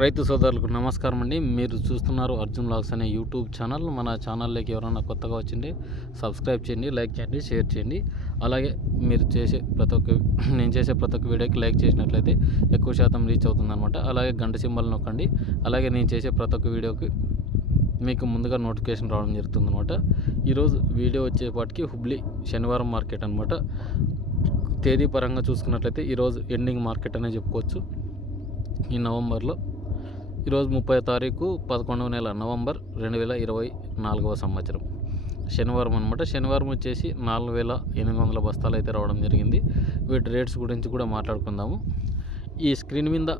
రైతు సోదరులకు నమస్కారం అండి. మీరు చూస్తున్నారు అర్జున్ వ్లాగ్స్ అనే యూట్యూబ్ ఛానల్. మన ఛానల్లోకి ఎవరైనా కొత్తగా వచ్చింటే సబ్స్క్రైబ్ చేయండి, లైక్ చేయండి, షేర్ చేయండి. అలాగే మీరు చేసే నేను చేసే ప్రతి ఒక్క వీడియోకి లైక్ చేసినట్లయితే ఎక్కువ శాతం రీచ్ అవుతుందన్నమాట. అలాగే గంట సింబల్ నొక్కండి. అలాగే నేను చేసే ప్రతి ఒక్క వీడియోకి మీకు ముందుగా నోటిఫికేషన్ రావడం జరుగుతుందన్నమాట. ఈరోజు వీడియో వచ్చేపాటికి హుబ్లీ శనివారం మార్కెట్ అనమాట. తేదీ పరంగా చూసుకున్నట్లయితే ఈరోజు ఎండింగ్ మార్కెట్ అనే చెప్పుకోవచ్చు. ఈ నవంబర్లో ఈరోజు 30వ తారీఖు 11వ నెల నవంబర్ 2024వ సంవత్సరం శనివారం అనమాట. శనివారం వచ్చేసి 4800 బస్తాలు అయితే రావడం జరిగింది. వీటి రేట్స్ గురించి కూడా మాట్లాడుకుందాము. ఈ స్క్రీన్ మీద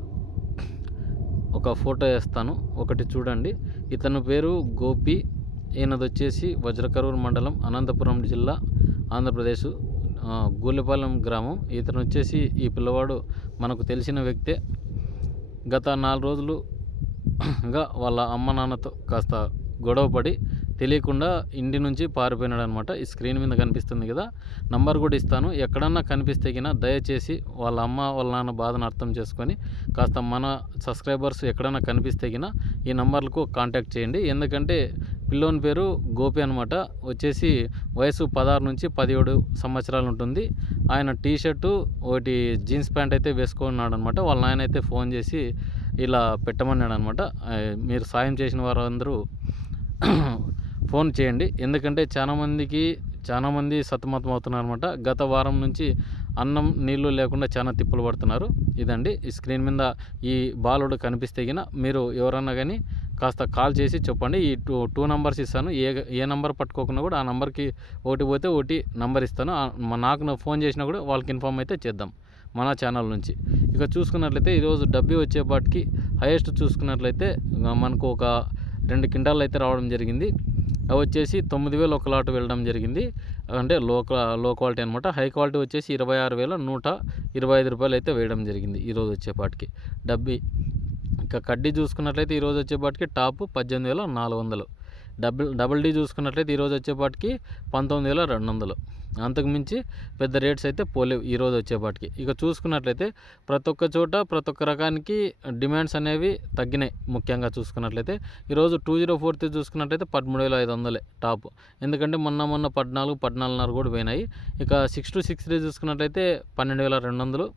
ఒక ఫోటో వేస్తాను, ఒకటి చూడండి. ఇతని పేరు గోపి. ఈయనది వచ్చేసి వజ్రకరూరు మండలం, అనంతపురం జిల్లా, ఆంధ్రప్రదేశ్, గూలెపాలెం గ్రామం. ఇతను వచ్చేసి ఈ పిల్లవాడు మనకు తెలిసిన వ్యక్తే. గత 4 రోజులుగా వాళ్ళ అమ్మ నాన్నతో కాస్త గొడవపడి తెలియకుండా ఇంటి నుంచి పారిపోయినాడు అనమాట. ఈ స్క్రీన్ మీద కనిపిస్తుంది కదా, నంబర్ కూడా ఇస్తాను. ఎక్కడన్నా కనిపిస్తే గిన దయచేసి వాళ్ళ అమ్మ వాళ్ళ నాన్న బాధను అర్థం చేసుకొని కాస్త మన సబ్స్క్రైబర్స్ ఎక్కడన్నా కనిపిస్తే గిన ఈ నంబర్లకు కాంటాక్ట్ చేయండి. ఎందుకంటే పిల్లోని పేరు గోపి అనమాట. వచ్చేసి వయసు 16 నుంచి 17 సంవత్సరాలు ఉంటుంది. ఆయన టీషర్టు ఒకటి జీన్స్ ప్యాంట్ అయితే వేసుకున్నాడు అనమాట. వాళ్ళ నాయన అయితే ఫోన్ చేసి ఇలా పెట్టమన్నాడు అనమాట. మీరు సాయం చేసిన వారందరూ ఫోన్ చేయండి. ఎందుకంటే చాలామంది సతమతం అవుతున్నారు అనమాట. గత వారం నుంచి అన్నం నీళ్లు లేకుండా చాలా తిప్పులు పడుతున్నారు. ఇదండి ఈ స్క్రీన్ మీద ఈ బాలుడు కనిపిస్తే గిన మీరు ఎవరన్నా కానీ కాస్త కాల్ చేసి చెప్పండి. ఈ టూ నంబర్స్ ఇస్తాను. ఏ నంబర్ పట్టుకోకుండా కూడా ఆ నెంబర్కి ఒకటి పోతే ఒకటి నంబర్ ఇస్తాను. నాకు ఫోన్ చేసినా కూడా వాళ్ళకి ఇన్ఫామ్ అయితే చేద్దాం మన ఛానల్ నుంచి. ఇక చూసుకున్నట్లయితే ఈరోజు డబ్బీ వచ్చేపాటికి హైయెస్ట్ చూసుకున్నట్లయితే మనకు ఒక 2 క్వింటాలు అయితే రావడం జరిగింది. అవి వచ్చేసి 9000 ఒక లాట్ వెళ్ళడం జరిగింది. అంటే లో క్వాలిటీ అనమాట. హై క్వాలిటీ వచ్చేసి 26,125 రూపాయలు అయితే వేయడం జరిగింది ఈరోజు వచ్చేపాటికి డబ్బీ. ఇక కడ్డీ చూసుకున్నట్లయితే ఈరోజు వచ్చేపాటికి టాప్ 18,400. డబుల్ డీ చూసుకున్నట్లయితే ఈరోజు వచ్చేపాటికి 19,200. అంతకుమించి పెద్ద రేట్స్ అయితే పోలేవు ఈరోజు వచ్చేపాటికి. ఇక చూసుకున్నట్లయితే ప్రతి ఒక్క చోట ప్రతి ఒక్క రకానికి డిమాండ్స్ అనేవి తగ్గినాయి. ముఖ్యంగా చూసుకున్నట్లయితే ఈరోజు 2043 చూసుకున్నట్లయితే 13,500 టాప్. ఎందుకంటే మొన్న 14,500 కూడా పోయినాయి. ఇక 6263 చూసుకున్నట్లయితే 12,200.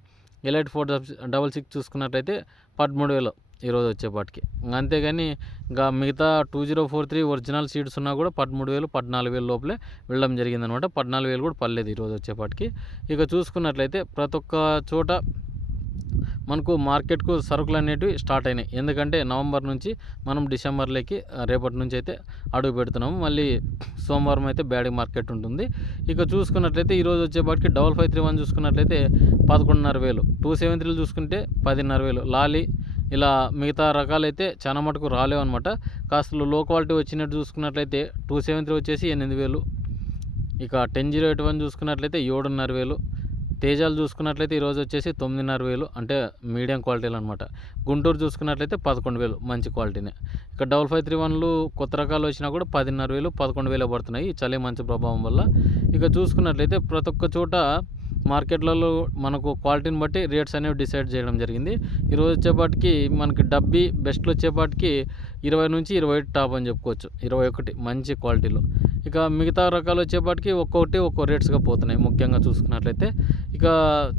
ఎలైట్ 466 చూసుకున్నట్లయితే 13,000 ఈరోజు వచ్చేపాటికి. అంతేగాని ఇంకా మిగతా 2043 ఒరిజినల్ సీడ్స్ ఉన్నా కూడా 13,000 14,000 లోపలే వెళ్ళడం జరిగిందనమాట. 14,000 కూడా పర్లేదు ఈరోజు వచ్చేపాటికి. ఇక చూసుకున్నట్లయితే ప్రతి ఒక్క చోట మనకు మార్కెట్కు సరుకులు అనేటివి స్టార్ట్ అయినాయి. ఎందుకంటే నవంబర్ నుంచి మనం డిసెంబర్లోకి రేపటి నుంచి అయితే అడుగు పెడుతున్నాము. మళ్ళీ సోమవారం అయితే బ్యాడీ మార్కెట్ ఉంటుంది. ఇక చూసుకున్నట్లయితే ఈరోజు వచ్చేపాటికి 5531 చూసుకున్నట్లయితే 11,500. 273 చూసుకుంటే 10,500. లాలీ ఇలా మిగతా రకాలైతే చాలా మటుకు రాలేవు అనమాట. కాస్త లో క్వాలిటీ వచ్చినట్టు చూసుకున్నట్లయితే 273 వచ్చేసి 8,000. ఇక 10081 చూసుకున్నట్లయితే 7,500. తేజాలు చూసుకున్నట్లయితే ఈరోజు వచ్చేసి 9,500. అంటే మీడియం క్వాలిటీలు అనమాట. గుంటూరు చూసుకున్నట్లయితే 11,000 మంచి క్వాలిటీనే. ఇక 5531 కొత్త రకాలు వచ్చినా కూడా 10,500 11,000 పడుతున్నాయి ఈ చలి మంచి ప్రభావం వల్ల. ఇక చూసుకున్నట్లయితే ప్రతి ఒక్క చోట మార్కెట్లలో మనకు క్వాలిటీని బట్టి రేట్స్ అనేవి డిసైడ్ చేయడం జరిగింది. ఈరోజు వచ్చేపాటికి మనకి డబ్బీ బెస్ట్లో వచ్చేపాటికి 20 నుంచి 21 టాప్ అని చెప్పుకోవచ్చు. 21 మంచి క్వాలిటీలో. ఇక మిగతా రకాలు వచ్చేపాటికి ఒక్కో రేట్స్గా పోతున్నాయి ముఖ్యంగా చూసుకున్నట్లయితే. ఇక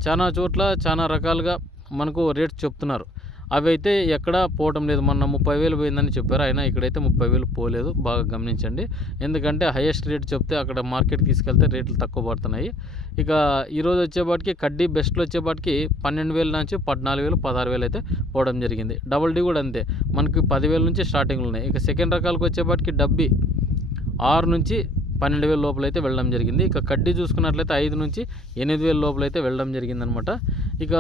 చాలా చోట్ల చాలా రకాలుగా మనకు రేట్స్ చెప్తున్నారు. అవి అయితే ఎక్కడా పోవటం లేదు. మొన్న 30,000 పోయిందని చెప్పారు, అయినా ఇక్కడైతే 30,000 పోలేదు. బాగా గమనించండి. ఎందుకంటే హైయెస్ట్ రేట్ చెప్తే అక్కడ మార్కెట్కి తీసుకెళ్తే రేట్లు తక్కువ పడుతున్నాయి. ఇక ఈరోజు వచ్చేపాటికి కడ్డీ బెస్ట్లో వచ్చేపాటికి 12,000 నుంచి 14,000 16,000 అయితే పోవడం జరిగింది. డబుల్ డీ కూడా అంతే, మనకి 10,000 నుంచి స్టార్టింగ్లు ఉన్నాయి. ఇక సెకండ్ రకాలకు వచ్చేపాటికి డబ్బీ 6 నుంచి 12,000 లోపల అయితే వెళ్ళడం జరిగింది. ఇక కడ్డీ చూసుకున్నట్లయితే 5 నుంచి 8,000 లోపల అయితే వెళ్ళడం జరిగిందనమాట. ఇక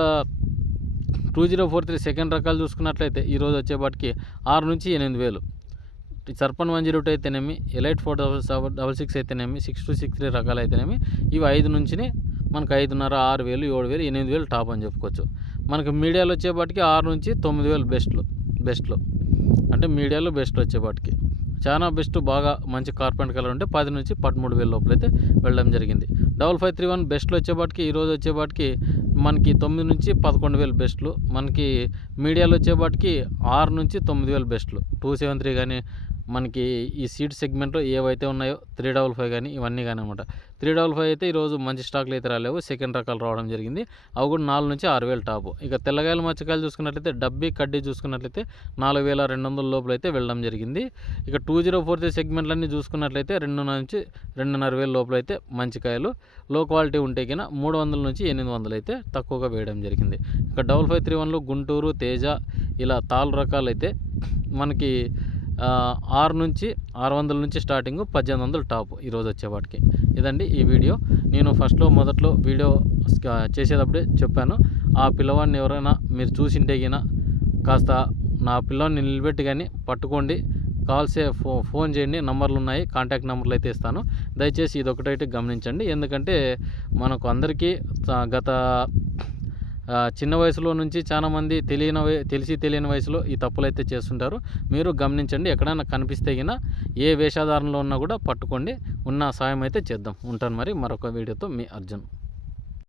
2043 సెకండ్ రకాలు చూసుకున్నట్లయితే ఈరోజు వచ్చేపాటికి 6 నుంచి 8,000. సర్పన్ 102 అయితేనేమి, ఎలైట్ 466 అయితేనేమి, 6263 రకాలు అయితేనేమి ఇవి 5 నుంచి మనకు 5,500 6,000 7,000 8,000 టాప్ అని చెప్పుకోవచ్చు. మనకు మీడియాలో వచ్చేపాటికి 6 నుంచి 9,000 బెస్ట్లో అంటే మీడియాలో బెస్ట్లో వచ్చేపాటికి చాలా బెస్ట్. బాగా మంచి కార్పెంట్ కలర్ ఉంటే 10 నుంచి 13,000 లోపలైతే వెళ్ళడం జరిగింది. 5531 బెస్ట్లో వచ్చేపాటికి ఈరోజు వచ్చేపాటికి మనకి 9 నుంచి 11,000 బెస్ట్లు. మనకి మీడియాలో వచ్చేపాటికి 6 నుంచి 9,000 బెస్ట్లు. 273 కానీ మనకి ఈ సీడ్ సెగ్మెంట్లో ఏవైతే ఉన్నాయో 355 కానీ ఇవన్నీ కానీ అనమాట. 355 అయితే ఈరోజు మంచి స్టాక్లు అయితే రాలేవు, సెకండ్ రకాలు రావడం జరిగింది. అవి కూడా 4 నుంచి 6,000 టాపు. ఇక తెల్లగాయలు మచ్చకాయలు చూసుకున్నట్లయితే డబ్బీ కడ్డీ చూసుకున్నట్లయితే 4,200 లోపల అయితే వెళ్ళడం జరిగింది. ఇక 2043 సెగ్మెంట్లన్నీ చూసుకున్నట్లయితే 2 నుంచి 2,500 లోపల అయితే మంచి కాయలు. లో క్వాలిటీ ఉంటే కినా 300 నుంచి 800 అయితే తక్కువగా వేయడం జరిగింది. ఇక 5531 గుంటూరు తేజ ఇలా తాలు రకాలు అయితే మనకి 6 నుంచి 600 నుంచి స్టార్టింగ్ 1800 టాప్ ఈరోజు వచ్చేవాటికి. ఇదండి ఈ వీడియో. నేను మొదట్లో వీడియో చేసేటప్పుడే చెప్పాను, ఆ పిల్లవాడిని ఎవరైనా మీరు చూసింటే గిన కాస్త నా పిల్లవాడిని నిలబెట్టి కానీ పట్టుకోండి, కాల్సే ఫోన్ చేయండి, నంబర్లు ఉన్నాయి, కాంటాక్ట్ నెంబర్లు అయితే ఇస్తాను. దయచేసి ఇదొకటైతే గమనించండి. ఎందుకంటే మనకు అందరికీ గత చిన్న వయసులో నుంచి చాలామంది తెలిసి తెలియని వయసులో ఈ తప్పులైతే చేస్తుంటారు. మీరు గమనించండి, ఎక్కడైనా కనిపిస్తే గిన ఏ వేషాధారణలో ఉన్నా కూడా పట్టుకోండి, ఉన్న సాయం అయితే చేద్దాం. ఉంటాను మరి మరొక వీడియోతో మీ అర్జున్.